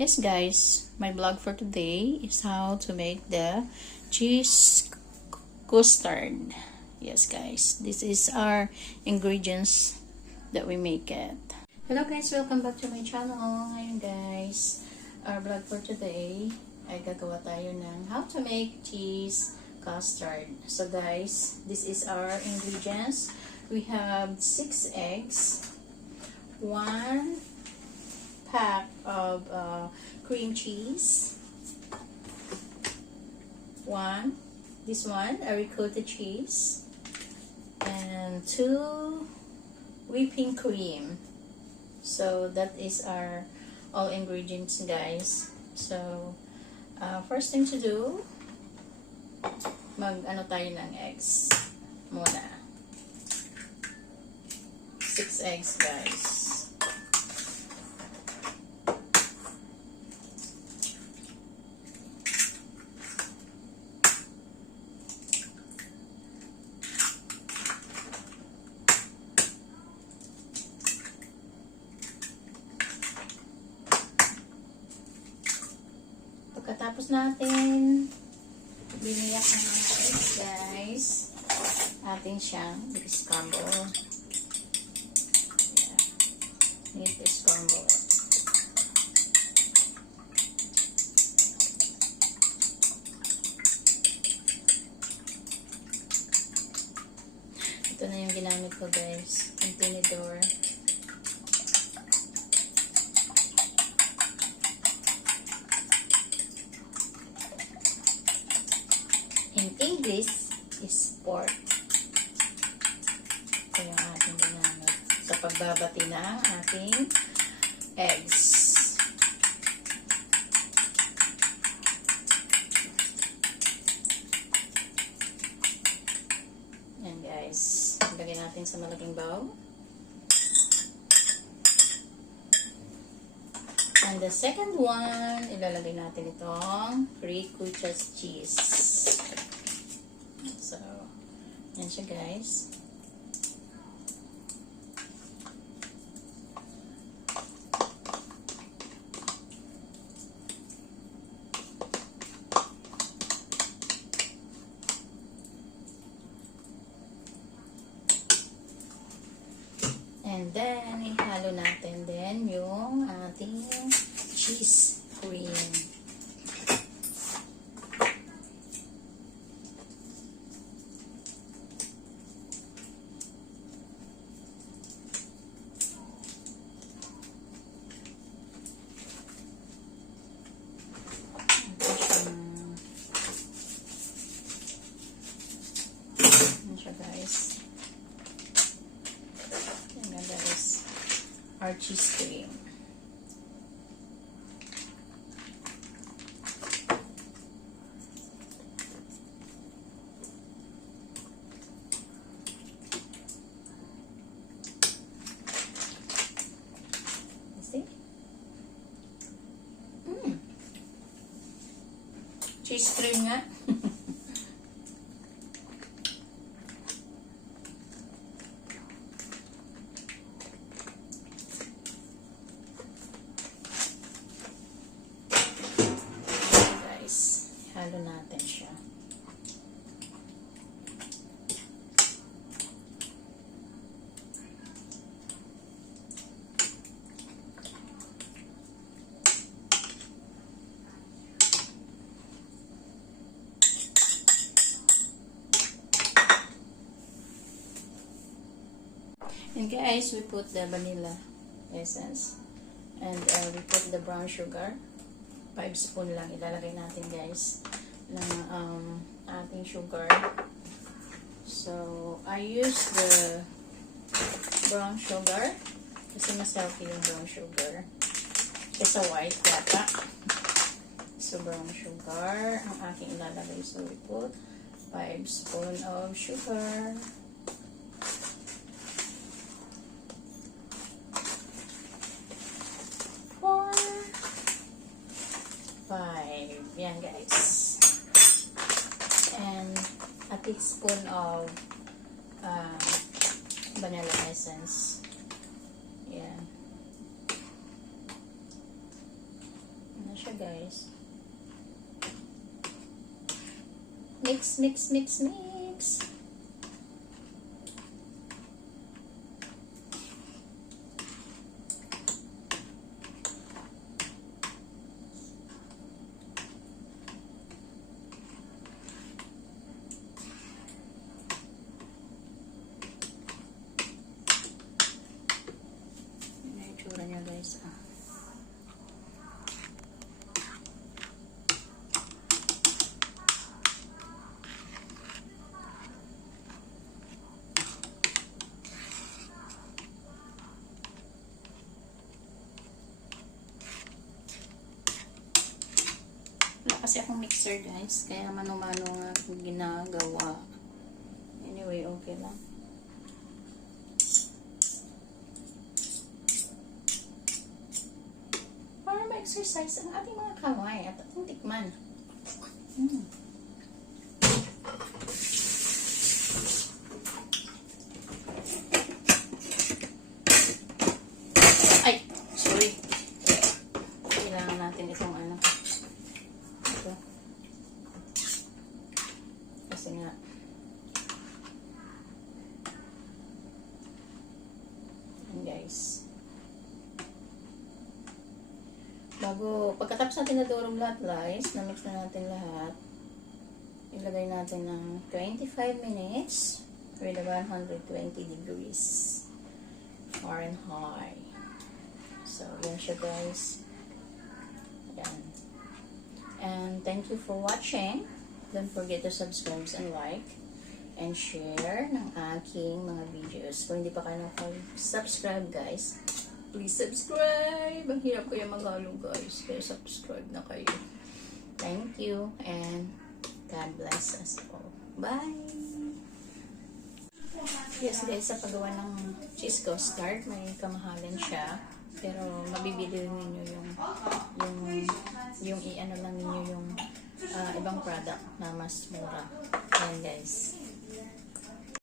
Yes guys, my vlog for today is how to make the cheese custard. Yes guys, this is our ingredients that we make it. Hello guys, welcome back to my channel. Ngayon guys, our vlog for today ay gagawa tayo ng how to make cheese custard. So guys, this is our ingredients. We have 6 eggs, 1 pack of cream cheese, this one, a ricotta cheese, and 2 whipping cream. So that is our all ingredients guys. So first thing to do, mag-ano tayo ng eggs muna. 6 eggs guys. Pagkatapos natin biniyak ng mga eggs guys, atin siyang i-scramble. Yeah. Need to scramble it. Ito na yung ginamit ko guys, yung tinidor. In English is pork. Ito yung ating ginamit sa pagbabati ng ating eggs. Yan guys. Lagyan natin sa malaking bowl. And the second one, ilalagay natin itong ricotta cheese. So, yan siya guys. And then, ihalo natin din yung ating cheese cream. Guys, and that is our cheese cream. See? Cheese cream nga. Halo natin siya. And guys, we put the vanilla essence and we put the brown sugar. 5 spoon lang ilalagay natin guys ng ating sugar. So I use the brown sugar kasi mas healthy yung brown sugar kaysa white yata. So brown sugar ang aking ilalagay. So we put 5 spoon of sugar. Yan guys. And a teaspoon of vanilla essence. Yan. siya, guys. Mix, mix, mix, mix. Itsura niya, guys. Wala kasi akong mixer, guys, kaya mano-mano nga akong ginagawa. Anyway, okay lang. Exercise ang ating mga kamay at ating tikman. Ay, sorry. Kailangan natin itong ano. Ito. Kasi nga yan, guys. Pagkatapos natin nadurog lahat, guys, na-mix na natin lahat, ilagay natin ng 25 minutes with 120 degrees Fahrenheit. So, yan siya, guys. Yan. And thank you for watching. Don't forget to subscribe and like and share ng aking mga videos. Kung hindi pa kayo subscribe, guys, please subscribe. Ang hirap ko yung mag-halo, guys. Kaya subscribe na kayo. Thank you and God bless us all. Bye! Yes, guys, sa paggawa ng cheese custard, may kamahalan siya. Pero mabibili ninyo yung i-ano lang ninyo yung ibang product na mas mura. Ayan, guys.